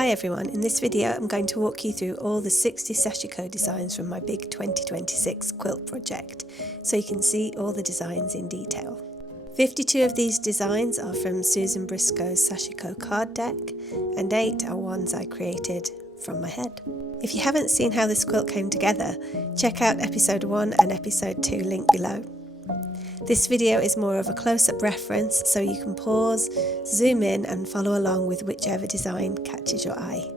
Hi everyone, in this video I'm going to walk you through all the 60 Sashiko designs from my big 2026 quilt project, so you can see all the designs in detail. 52 of these designs are from Susan Briscoe's Sashiko card deck, and 8 are ones I created from my head. If you haven't seen how this quilt came together, check out episode 1 and episode 2 linked below. This video is more of a close-up reference, so you can pause, zoom in and follow along with whichever design catches your eye.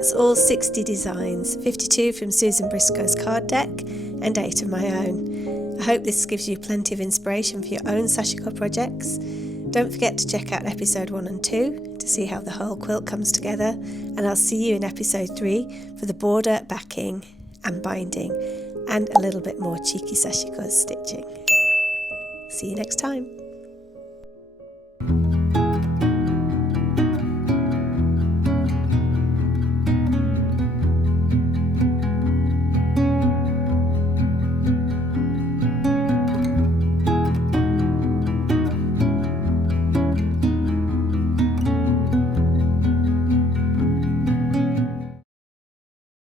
That's all 60 designs, 52 from Susan Briscoe's card deck and 8 of my own. I hope this gives you plenty of inspiration for your own Sashiko projects. Don't forget to check out episode 1 and 2 to see how the whole quilt comes together, and I'll see you in episode 3 for the border, backing and binding and a little bit more cheeky Sashiko stitching. See you next time.